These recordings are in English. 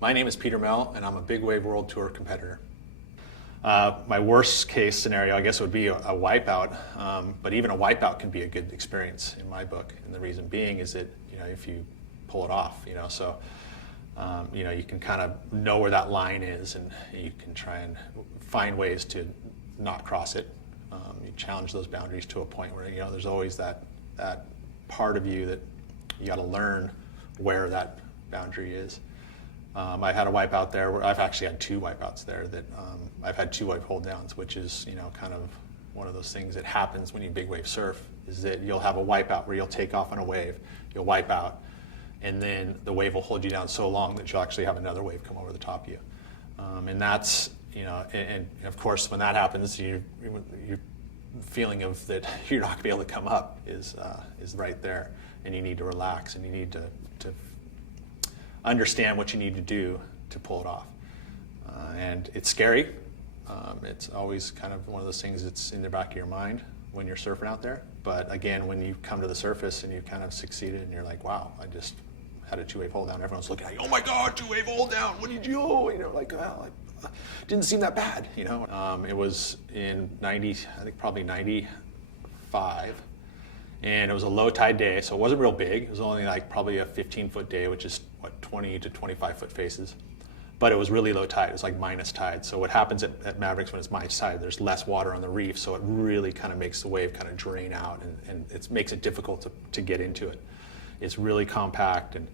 My name is Peter Mell, and I'm a Big Wave World Tour competitor. My worst case scenario, I guess, would be a wipeout, but even a wipeout can be a good experience in my book. And the reason being is that, if you pull it off, so you can kind of know where that line is, and you can try and find ways to not cross it. You challenge those boundaries to a point where, there's always that part of you that you got to learn where that boundary is. I had a wipeout there where I've actually had two wipeouts there that I've had two wave hold downs, which is, kind of one of those things that happens when you big wave surf, is that you'll have a wipeout where you'll take off on a wave, you'll wipe out, and then the wave will hold you down so long that you'll actually have another wave come over the top of you. And that's, and of course when that happens, your feeling of that you're not gonna be able to come up is right there, and you need to relax, and you need to understand what you need to do to pull it off. And it's scary. It's always kind of one of those things that's in the back of your mind when you're surfing out there. But again, when you come to the surface and you kind of succeeded and you're like, wow, I just had a two-wave hold down. Everyone's looking at you, oh my God, two-wave hold down, what did you do? Like, well, didn't seem that bad, It was in probably 95. And it was a low tide day, so it wasn't real big. It was only like probably a 15-foot day, which is 20 to 25-foot faces. But it was really low tide. It was like minus tide. So what happens at Mavericks when it's minus tide, there's less water on the reef, so it really kind of makes the wave kind of drain out, and it makes it difficult to get into it. It's really compact, and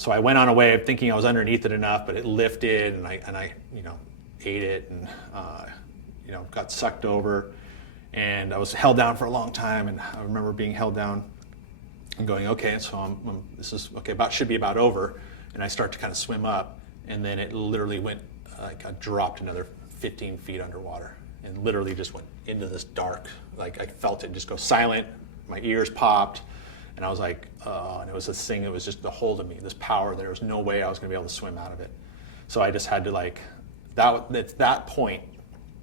so I went on a wave thinking I was underneath it enough, but it lifted, and I ate it, and got sucked over. And I was held down for a long time, and I remember being held down and going, okay, so this is okay, should be about over. And I start to kind of swim up, and then it literally went, I dropped another 15 feet underwater, and literally just went into this dark, like I felt it just go silent, my ears popped, and I was like, oh, and it was this thing that was just the hold of me, this power. There was no way I was gonna be able to swim out of it. So I just had to at that point,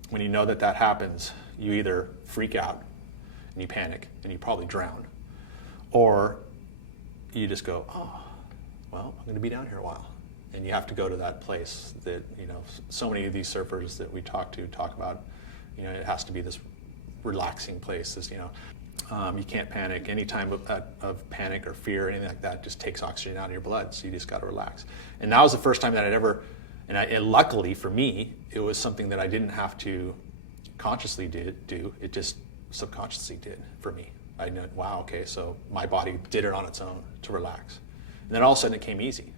when you know that happens, you either freak out and you panic and you probably drown, or you just go, oh, well, I'm going to be down here a while. And you have to go to that place that, so many of these surfers that we talk about, it has to be this relaxing place. This, you can't panic. Any time of panic or fear or anything like that just takes oxygen out of your blood, so you just got to relax. And that was the first time that I'd ever, and luckily for me, it was something that I didn't have to consciously do, it just subconsciously did for me. I knew, wow, okay, so my body did it on its own to relax. And then all of a sudden it came easy.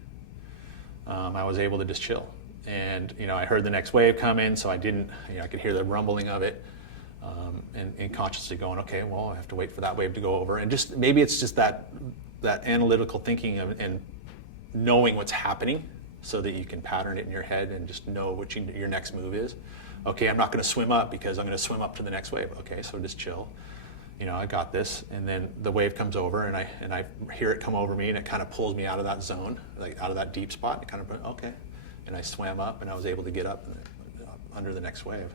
I was able to just chill. And, I heard the next wave come in, so I didn't, I could hear the rumbling of it, and consciously going, okay, well, I have to wait for that wave to go over. And just, maybe it's just that analytical thinking and knowing what's happening so that you can pattern it in your head and just know what your next move is. Okay, I'm not going to swim up because I'm going to swim up to the next wave. Okay, so just chill. I got this. And then the wave comes over, and I hear it come over me, and it kind of pulls me out of that zone, like out of that deep spot. It kind of, okay. And I swam up, and I was able to get up under the next wave.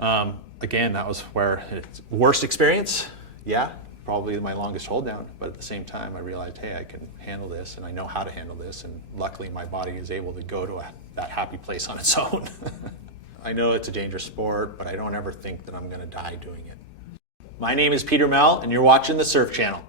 Again, that was where it's worst experience. Yeah, probably my longest hold down. But at the same time, I realized, hey, I can handle this, and I know how to handle this. And luckily, my body is able to go to that happy place on its own. I know it's a dangerous sport, but I don't ever think that I'm going to die doing it. My name is Peter Mell, and you're watching the Surf Channel.